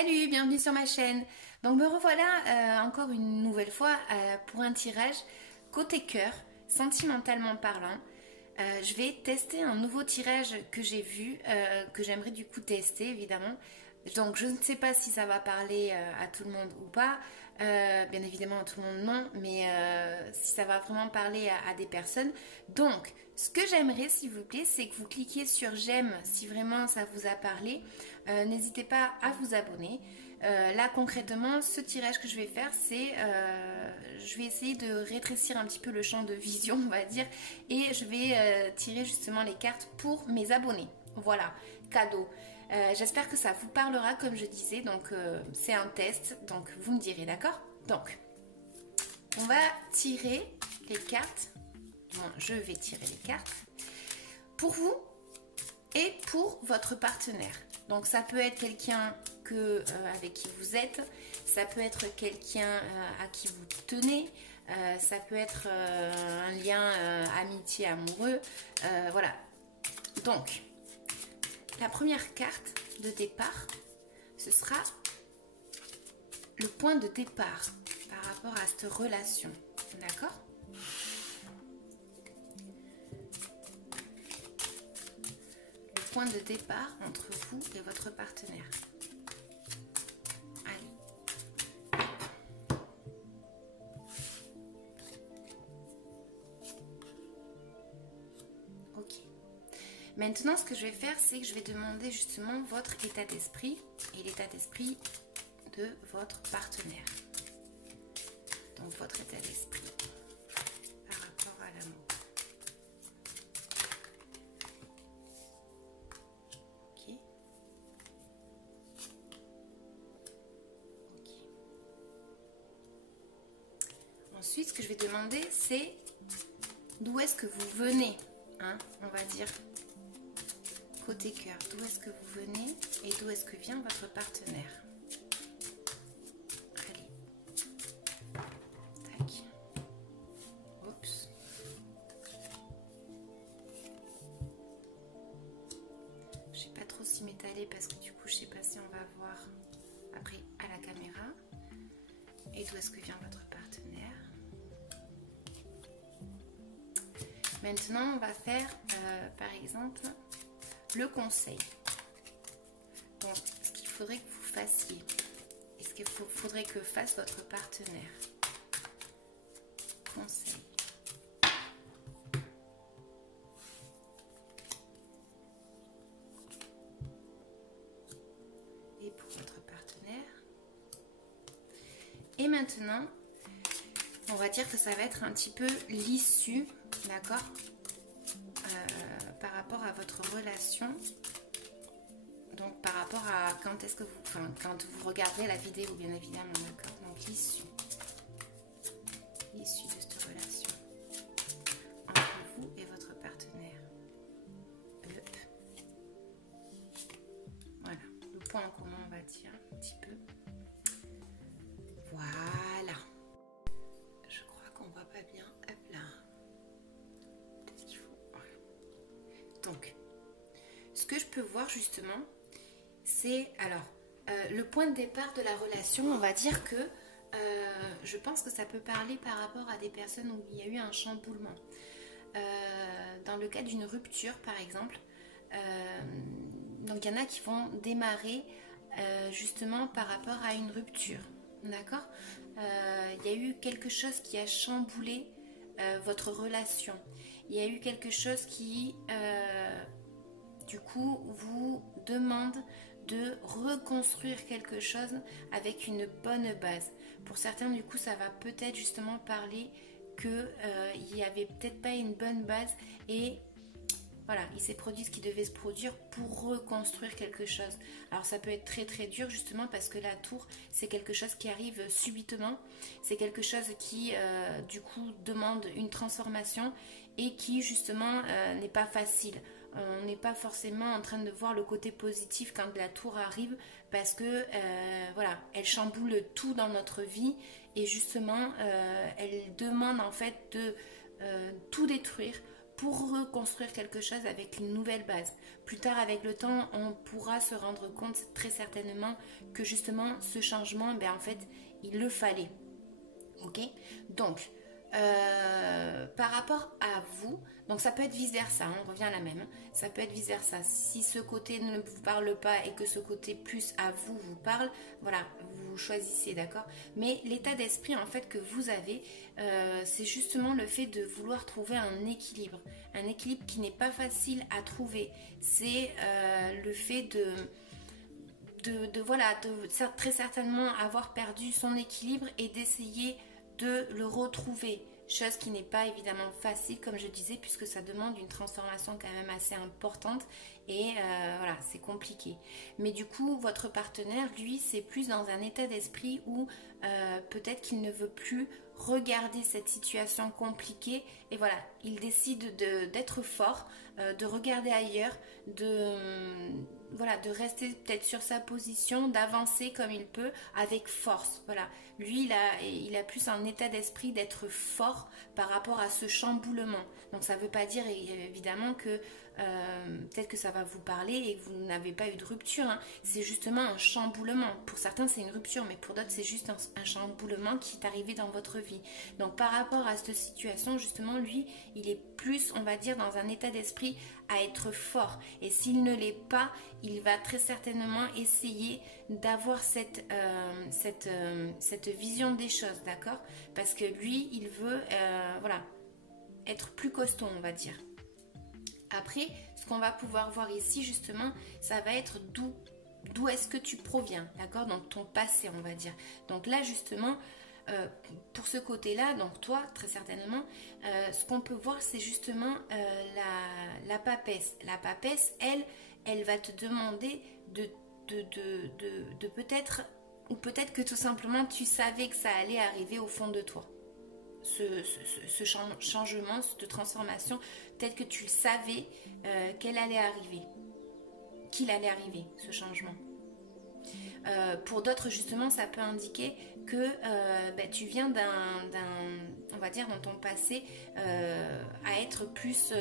Salut, bienvenue sur ma chaîne. Donc me revoilà encore une nouvelle fois pour un tirage côté cœur, sentimentalement parlant. Je vais tester un nouveau tirage que j'ai vu, que j'aimerais du coup tester évidemment. Donc je ne sais pas si ça va parler à tout le monde ou pas, bien évidemment à tout le monde non, mais si ça va vraiment parler à des personnes. Donc ce que j'aimerais s'il vous plaît, c'est que vous cliquiez sur j'aime si vraiment ça vous a parlé. N'hésitez pas à vous abonner. Là concrètement, ce tirage que je vais faire, c'est je vais essayer de rétrécir un petit peu le champ de vision, on va dire, et je vais tirer justement les cartes pour mes abonnés. Voilà, cadeau. J'espère que ça vous parlera comme je disais, donc c'est un test, donc vous me direz, d'accord? Donc, on va tirer les cartes, bon, je vais tirer les cartes, pour vous et pour votre partenaire. Donc ça peut être quelqu'un avec qui vous êtes, ça peut être quelqu'un à qui vous tenez, ça peut être un lien amitié, amoureux, voilà. Donc, la première carte de départ, ce sera le point de départ par rapport à cette relation, d'accord? Le point de départ entre vous et votre partenaire. Allez. Ok. Maintenant, ce que je vais faire, c'est que je vais demander justement votre état d'esprit et l'état d'esprit de votre partenaire. Donc, votre état d'esprit par rapport à l'amour. Ok. Ok. Ensuite, ce que je vais demander, c'est d'où est-ce que vous venez, hein, on va dire. Côté cœur, d'où est-ce que vous venez et d'où est-ce que vient votre partenaire? Allez. Tac. Oups. Je sais pas trop si m'étaler parce que du coup je sais pas si on va voir après à la caméra. Et d'où est-ce que vient votre partenaire? Maintenant on va faire par exemple le conseil. Donc, ce qu'il faudrait que vous fassiez, et ce qu'il faudrait que fasse votre partenaire. Conseil. Et pour votre partenaire. Et maintenant, on va dire que ça va être un petit peu l'issue, d'accord, par rapport à votre relation, donc par rapport à quand est-ce que vous, enfin, quand vous regarderez la vidéo bien évidemment, d'accord, donc l'issue de cette relation entre vous et votre partenaire. Hop. Voilà, le point en commun on va dire un petit peu. Voilà. Je crois qu'on voit pas bien, hop là. Donc, ce que je peux voir justement, c'est alors le point de départ de la relation. On va dire que je pense que ça peut parler par rapport à des personnes où il y a eu un chamboulement. Dans le cas d'une rupture, par exemple, donc il y en a qui vont démarrer justement par rapport à une rupture. D'accord? Il y a eu quelque chose qui a chamboulé votre relation. Il y a eu quelque chose qui, du coup, vous demande de reconstruire quelque chose avec une bonne base. Pour certains, du coup, ça va peut-être justement parler qu'il n'y avait peut-être pas une bonne base et voilà, il s'est produit ce qui devait se produire pour reconstruire quelque chose. Alors ça peut être très très dur justement parce que la tour, c'est quelque chose qui arrive subitement. C'est quelque chose qui du coup demande une transformation et qui justement n'est pas facile. On n'est pas forcément en train de voir le côté positif quand la tour arrive parce que voilà, elle chamboule tout dans notre vie et justement elle demande en fait de tout détruire pour reconstruire quelque chose avec une nouvelle base. Plus tard, avec le temps, on pourra se rendre compte très certainement que justement ce changement, ben en fait, il le fallait. Ok? Donc, par rapport à vous, donc ça peut être vice versa, hein, on revient à la même, ça peut être vice versa. Si ce côté ne vous parle pas et que ce côté plus à vous vous parle, voilà, vous choisissez, d'accord. Mais l'état d'esprit en fait que vous avez, c'est justement le fait de vouloir trouver un équilibre qui n'est pas facile à trouver. C'est le fait de très certainement avoir perdu son équilibre et d'essayer de le retrouver. Chose qui n'est pas évidemment facile, comme je disais, puisque ça demande une transformation quand même assez importante et voilà, c'est compliqué. Mais du coup, votre partenaire, lui, c'est plus dans un état d'esprit où peut-être qu'il ne veut plus regarder cette situation compliquée et voilà, il décide d'être fort, de regarder ailleurs, de rester peut-être sur sa position, d'avancer comme il peut avec force. Voilà, lui il a plus un état d'esprit d'être fort par rapport à ce chamboulement. Donc ça ne veut pas dire évidemment que peut-être que ça va vous parler et que vous n'avez pas eu de rupture, hein. C'est justement un chamboulement. Pour certains c'est une rupture, mais pour d'autres c'est juste un chamboulement qui est arrivé dans votre vie. Donc par rapport à cette situation, justement, lui il est plus, on va dire, dans un état d'esprit à être fort. Et s'il ne l'est pas, il va très certainement essayer d'avoir cette vision des choses, d'accord? Parce que lui, il veut voilà, être plus costaud, on va dire. Après, ce qu'on va pouvoir voir ici, justement, ça va être d'où est-ce que tu proviens, d'accord? Donc ton passé, on va dire. Donc là, justement, pour ce côté-là, donc toi, très certainement, ce qu'on peut voir, c'est justement la papesse. La papesse, elle va te demander de peut-être, ou peut-être que tout simplement, tu savais que ça allait arriver au fond de toi. Ce changement, cette transformation, peut-être que tu le savais qu'il allait arriver, ce changement. Pour d'autres, justement, ça peut indiquer que tu viens on va dire, dans ton passé, à être plus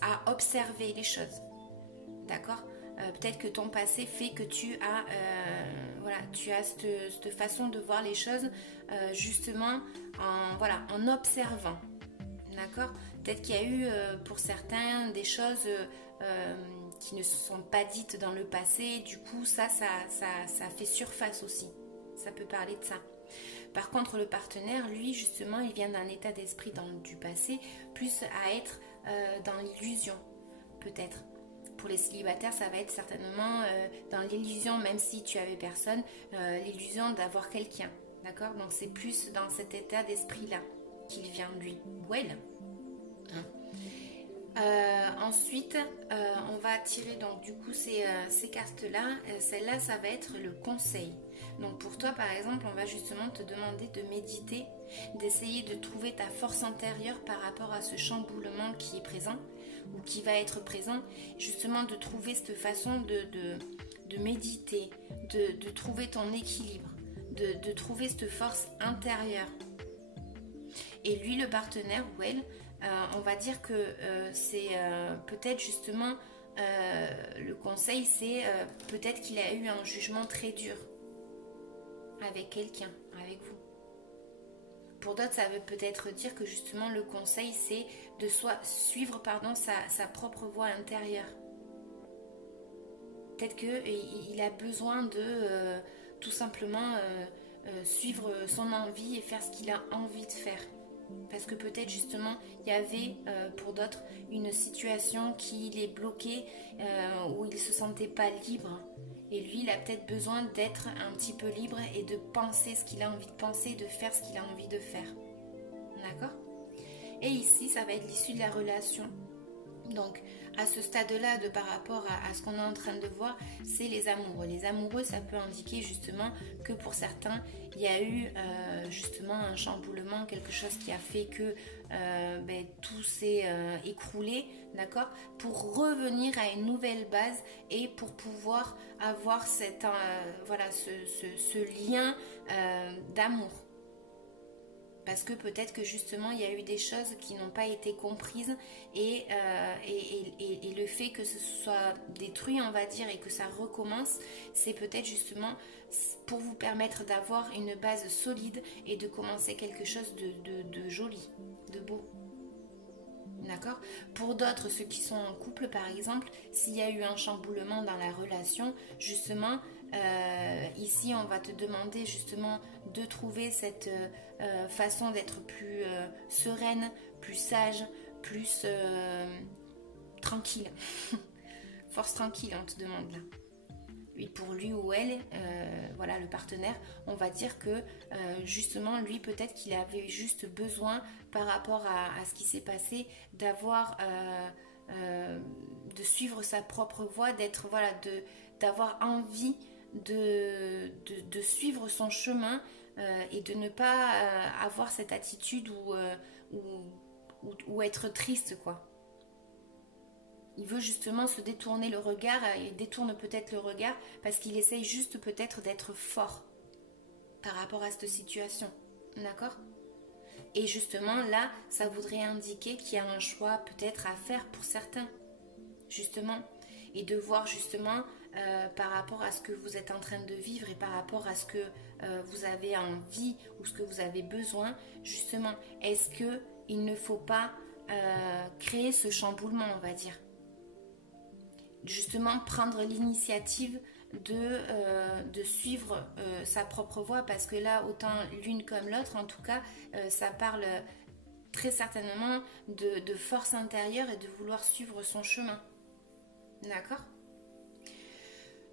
à observer les choses. D'accord? Peut-être que ton passé fait que tu as cette façon de voir les choses justement en observant. D'accord? Peut-être qu'il y a eu pour certains des choses qui ne se sont pas dites dans le passé. Du coup, ça fait surface aussi. Ça peut parler de ça. Par contre, le partenaire, lui, justement, il vient d'un état d'esprit du passé, plus à être dans l'illusion, peut-être. Pour les célibataires, ça va être certainement dans l'illusion, même si tu avais personne, l'illusion d'avoir quelqu'un. D'accord? Donc, c'est plus dans cet état d'esprit-là qu'il vient, lui. Ou elle. Ensuite, on va tirer donc du coup ces cartes-là. Celle-là, ça va être le conseil. Donc pour toi, par exemple, on va justement te demander de méditer, d'essayer de trouver ta force intérieure par rapport à ce chamboulement qui est présent ou qui va être présent. Justement, de trouver cette façon de méditer, de trouver ton équilibre, de trouver cette force intérieure. Et lui, le partenaire ou elle, on va dire que c'est peut-être justement le conseil, c'est peut-être qu'il a eu un jugement très dur avec quelqu'un, avec vous. Pour d'autres, ça veut peut-être dire que justement le conseil, c'est de suivre sa propre voie intérieure. Peut-être qu'il a besoin de tout simplement suivre son envie et faire ce qu'il a envie de faire. Parce que peut-être justement il y avait pour d'autres une situation qui les bloquait, où il ne se sentait pas libre. Et lui, il a peut-être besoin d'être un petit peu libre et de penser ce qu'il a envie de penser, de faire ce qu'il a envie de faire. D'accord? Et ici, ça va être l'issue de la relation. Donc, à ce stade-là, par rapport à ce qu'on est en train de voir, c'est les amoureux. Les amoureux, ça peut indiquer justement que pour certains, il y a eu justement un chamboulement, quelque chose qui a fait que tout s'est écroulé, d'accord, pour revenir à une nouvelle base et pour pouvoir avoir ce lien d'amour. Parce que peut-être que justement il y a eu des choses qui n'ont pas été comprises et le fait que ce soit détruit, on va dire, et que ça recommence, c'est peut-être justement pour vous permettre d'avoir une base solide et de commencer quelque chose de joli, de beau. D'accord? Pour d'autres, ceux qui sont en couple par exemple, s'il y a eu un chamboulement dans la relation, justement, ici on va te demander justement de trouver cette façon d'être plus sereine, plus sage, plus tranquille. Force tranquille, on te demande là. Et pour lui ou elle, voilà, le partenaire, on va dire que justement lui peut-être qu'il avait juste besoin par rapport à ce qui s'est passé d'avoir de suivre sa propre voie, d'être voilà, d'avoir envie de suivre son chemin et de ne pas avoir cette attitude ou être triste quoi. Il veut justement se détourner le regard, il détourne peut-être le regard parce qu'il essaye juste peut-être d'être fort par rapport à cette situation. D'accord? Et justement là, ça voudrait indiquer qu'il y a un choix peut-être à faire pour certains. Justement. Et de voir justement par rapport à ce que vous êtes en train de vivre et par rapport à ce que vous avez envie ou ce que vous avez besoin, justement, est-ce qu'il ne faut pas créer ce chamboulement, on va dire? Justement prendre l'initiative de suivre sa propre voie parce que là autant l'une comme l'autre en tout cas ça parle très certainement de force intérieure et de vouloir suivre son chemin. D'accord?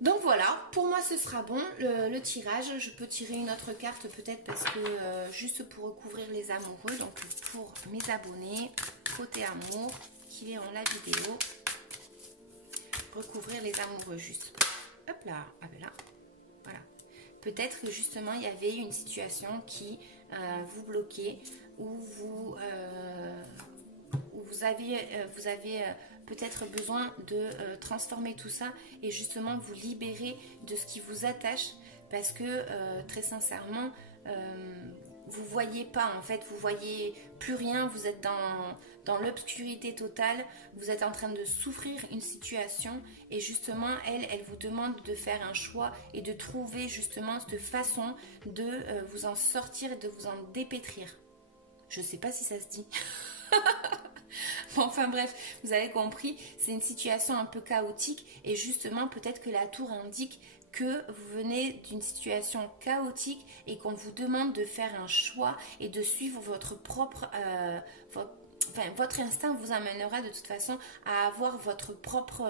Donc voilà, pour moi ce sera bon le tirage. Je peux tirer une autre carte peut-être parce que juste pour recouvrir les amoureux, donc pour mes abonnés côté amour qui verront la vidéo, recouvrir les amoureux juste. Hop là, ah ben là, voilà. Peut-être que justement il y avait une situation qui vous bloquait ou vous avez peut-être besoin de transformer tout ça et justement vous libérer de ce qui vous attache parce que très sincèrement vous voyez pas en fait, vous voyez plus rien, vous êtes dans l'obscurité totale, vous êtes en train de souffrir une situation et justement elle vous demande de faire un choix et de trouver justement cette façon de vous en sortir et de vous en dépétrir. Je sais pas si ça se dit. Bon, enfin bref, vous avez compris, c'est une situation un peu chaotique et justement peut-être que la tour indique que vous venez d'une situation chaotique et qu'on vous demande de faire un choix et de suivre votre propre... votre instinct vous amènera de toute façon à avoir votre propre...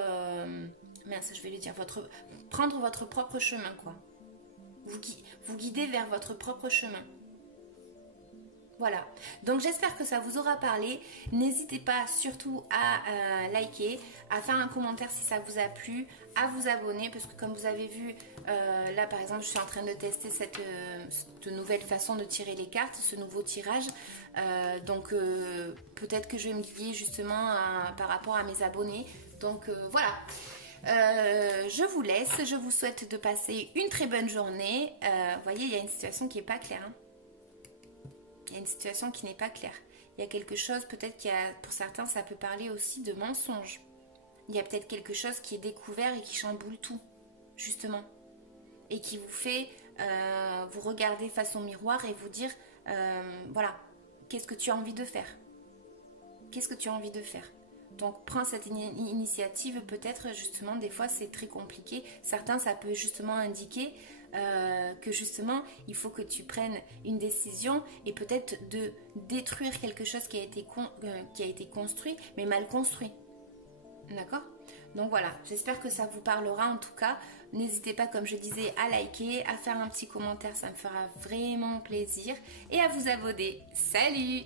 mince, je vais le dire, prendre votre propre chemin, quoi. Vous guider vers votre propre chemin. Voilà, donc j'espère que ça vous aura parlé. N'hésitez pas surtout à liker, à faire un commentaire si ça vous a plu, à vous abonner parce que comme vous avez vu, là par exemple je suis en train de tester cette nouvelle façon de tirer les cartes, ce nouveau tirage. Donc peut-être que je vais me guider justement par rapport à mes abonnés. Donc voilà. Je vous laisse, je vous souhaite de passer une très bonne journée. Vous voyez, il y a une situation qui n'est pas claire. Hein. Il y a une situation qui n'est pas claire. Il y a quelque chose, peut-être qu'il y a, pour certains, ça peut parler aussi de mensonge. Il y a peut-être quelque chose qui est découvert et qui chamboule tout, justement. Et qui vous fait vous regarder face au miroir et vous dire, voilà, qu'est-ce que tu as envie de faire? Qu'est-ce que tu as envie de faire? Donc, prends cette initiative, peut-être, justement, des fois, c'est très compliqué. Certains, ça peut justement indiquer que justement il faut que tu prennes une décision et peut-être de détruire quelque chose qui a été construit mais mal construit. D'accord? Donc voilà, j'espère que ça vous parlera en tout cas. N'hésitez pas, comme je disais, à liker, à faire un petit commentaire, ça me fera vraiment plaisir et à vous abonner. Salut!